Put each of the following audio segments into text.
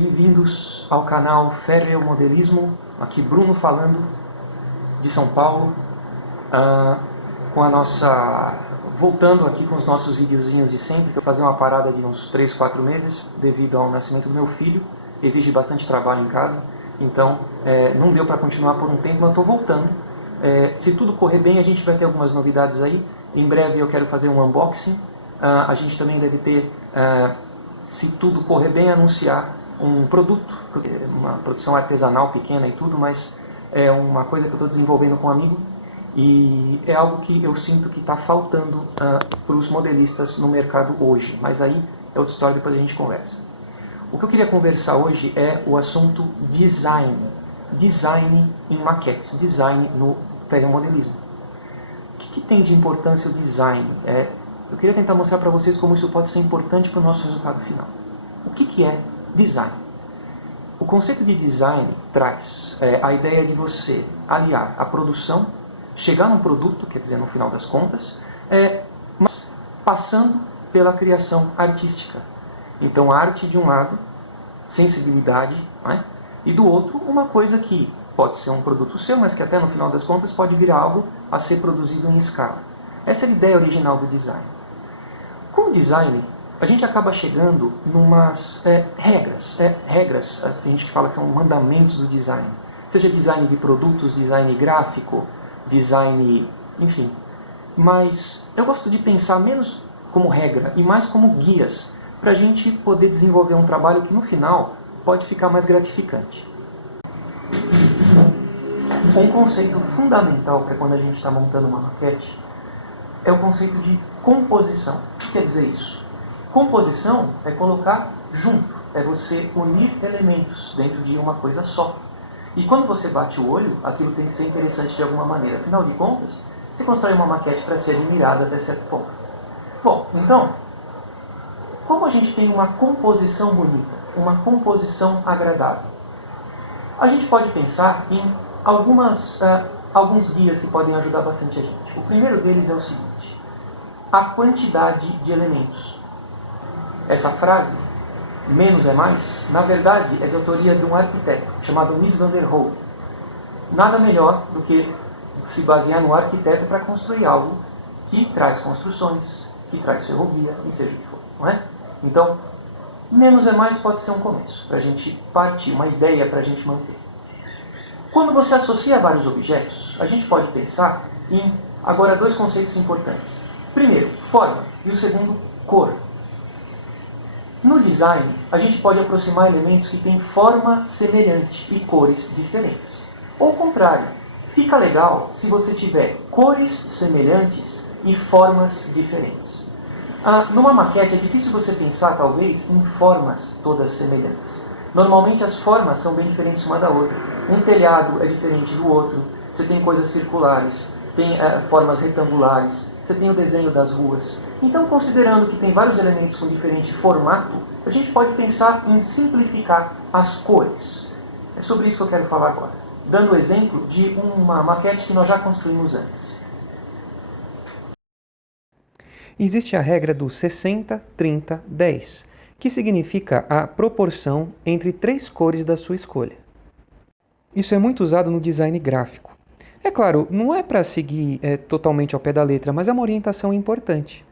Bem-vindos ao canal Ferreo Modelismo, aqui Bruno falando, de São Paulo, voltando aqui com os nossos videozinhos de sempre, que eu fazer uma parada de uns 3, 4 meses, devido ao nascimento do meu filho, exige bastante trabalho em casa, então não deu para continuar por um tempo, mas eu estou voltando. Se tudo correr bem, a gente vai ter algumas novidades aí, em breve eu quero fazer um unboxing, a gente também deve ter, se tudo correr bem, anunciar um produto, uma produção artesanal pequena e tudo, mas é uma coisa que eu estou desenvolvendo com um amigo e é algo que eu sinto que está faltando para os modelistas no mercado hoje, mas aí é outra história, depois a gente conversa. O que eu queria conversar hoje é o assunto design, design em maquetes, design no ferromodelismo. O que tem de importância o design? Eu queria tentar mostrar para vocês como isso pode ser importante para o nosso resultado final. O que é design? O conceito de design traz a ideia de você aliar a produção, chegar num produto, quer dizer, no final das contas, mas passando pela criação artística. Então, arte de um lado, sensibilidade, né? E do outro, uma coisa que pode ser um produto seu, mas que até no final das contas pode virar algo a ser produzido em escala. Essa é a ideia original do design. Com o design, a gente acaba chegando numas regras, a gente fala que são mandamentos do design. Seja design de produtos, design gráfico, design, enfim. Mas eu gosto de pensar menos como regra e mais como guias, para a gente poder desenvolver um trabalho que no final pode ficar mais gratificante. Um conceito fundamental para quando a gente está montando uma maquete é o conceito de composição. O que quer dizer isso? Composição é colocar junto, é você unir elementos dentro de uma coisa só. E quando você bate o olho, aquilo tem que ser interessante de alguma maneira. Afinal de contas, você constrói uma maquete para ser admirada até certo ponto. Bom, então, como a gente tem uma composição bonita, uma composição agradável? A gente pode pensar em alguns guias que podem ajudar bastante a gente. O primeiro deles é o seguinte: a quantidade de elementos. Essa frase, menos é mais, na verdade é de autoria de um arquiteto chamado Mies van der Rohe. Nada melhor do que se basear no arquiteto para construir algo que traz construções, que traz ferrovia, e seja o que for, não é? Então, menos é mais pode ser um começo, para a gente partir, uma ideia para a gente manter. Quando você associa vários objetos, a gente pode pensar em, agora, dois conceitos importantes. Primeiro, forma, e o segundo, cor. No design, a gente pode aproximar elementos que têm forma semelhante e cores diferentes. Ou o contrário, fica legal se você tiver cores semelhantes e formas diferentes. Numa maquete é difícil você pensar, talvez, em formas todas semelhantes. Normalmente as formas são bem diferentes uma da outra. Um telhado é diferente do outro, você tem coisas circulares, tem formas retangulares, você tem o desenho das ruas. Então, considerando que tem vários elementos com diferente formato, a gente pode pensar em simplificar as cores. É sobre isso que eu quero falar agora, dando o exemplo de uma maquete que nós já construímos antes. Existe a regra do 60, 30, 10, que significa a proporção entre 3 cores da sua escolha. Isso é muito usado no design gráfico. É claro, não é para seguir totalmente ao pé da letra, mas é uma orientação importante.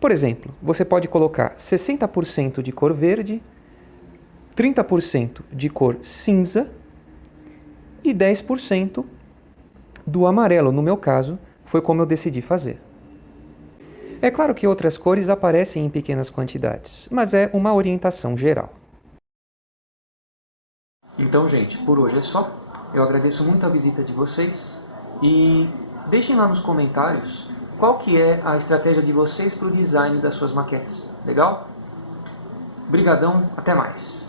Por exemplo, você pode colocar 60% de cor verde, 30% de cor cinza e 10% do amarelo. No meu caso, foi como eu decidi fazer. É claro que outras cores aparecem em pequenas quantidades, mas é uma orientação geral. Então, gente, por hoje é só. Eu agradeço muito a visita de vocês e deixem lá nos comentários qual que é a estratégia de vocês para o design das suas maquetes. Legal? Brigadão, até mais!